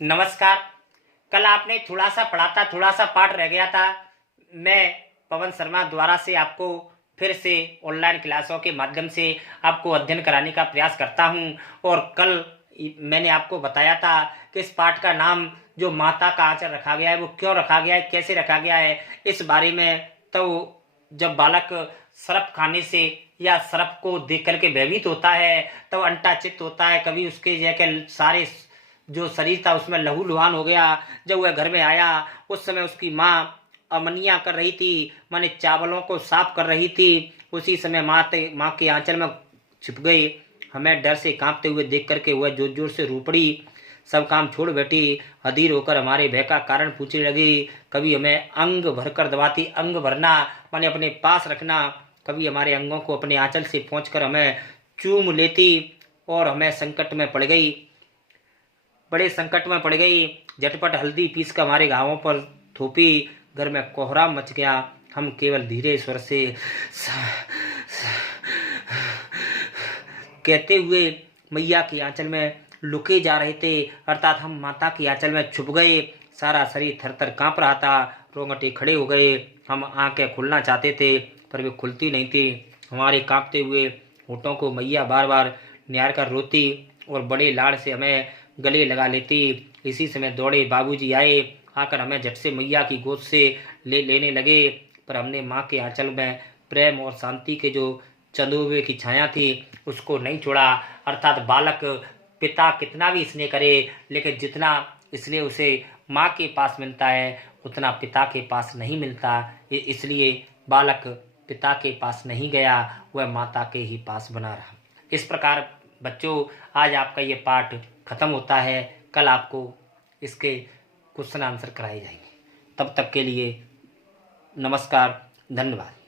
नमस्कार। कल आपने थोड़ा सा पढ़ा था, थोड़ा सा पाठ रह गया था। मैं पवन शर्मा द्वारा से आपको फिर से ऑनलाइन क्लासों के माध्यम से आपको अध्ययन कराने का प्रयास करता हूं। और कल मैंने आपको बताया था कि इस पाठ का नाम जो माता का आंचल रखा गया है वो क्यों रखा गया है, कैसे रखा गया है, इस बारे में। तो जब बालक सरफ खाने से या सरफ को देख करके भयभीत होता है तो अंटाचित होता है, कभी उसके जैसे सारे जो शरीर था उसमें लहूलुहान हो गया। जब वह घर में आया उस समय उसकी माँ अमनिया कर रही थी, माने चावलों को साफ कर रही थी। उसी समय माँ के आंचल में छिप गई। हमें डर से कांपते हुए देख करके वह जोर जोर से रो पड़ी, सब काम छोड़ बैठी, अधीर होकर हमारे भय का कारण पूछने लगी। कभी हमें अंग भरकर दबाती, अंग भरना माने अपने पास रखना, कभी हमारे अंगों को अपने आंचल से पहुँचकर हमें चूम लेती और हमें संकट में पड़ गई, बड़े संकट में पड़ गई। झटपट हल्दी पीस कर हमारे घावों पर थोपी। घर में कोहराम मच गया। हम केवल धीरे स्वर से कहते हुए मैया के आंचल में लुके जा रहे थे, अर्थात हम माता के आंचल में छुप गए। सारा शरीर थर थर कांप रहा था, रोंगटे खड़े हो गए। हम आंखें खुलना चाहते थे पर वे खुलती नहीं थी। हमारे कांपते हुए होठों को मैया बार बार निहार कर रोती और बड़े लाड़ से हमें गले लगा लेती। इसी समय दौड़े बाबूजी आए, आकर हमें झट से मैया की गोद से लेने लगे। पर हमने माँ के आंचल में प्रेम और शांति के जो चंदोवे की छाया थी उसको नहीं छोड़ा। अर्थात बालक पिता कितना भी स्नेह करे, लेकिन जितना स्नेह उसे माँ के पास मिलता है उतना पिता के पास नहीं मिलता। इसलिए बालक पिता के पास नहीं गया, वह माता के ही पास बना रहा। इस प्रकार बच्चों, आज आपका ये पाठ खत्म होता है। कल आपको इसके क्वेश्चन आंसर कराए जाएंगे। तब तक के लिए नमस्कार, धन्यवाद।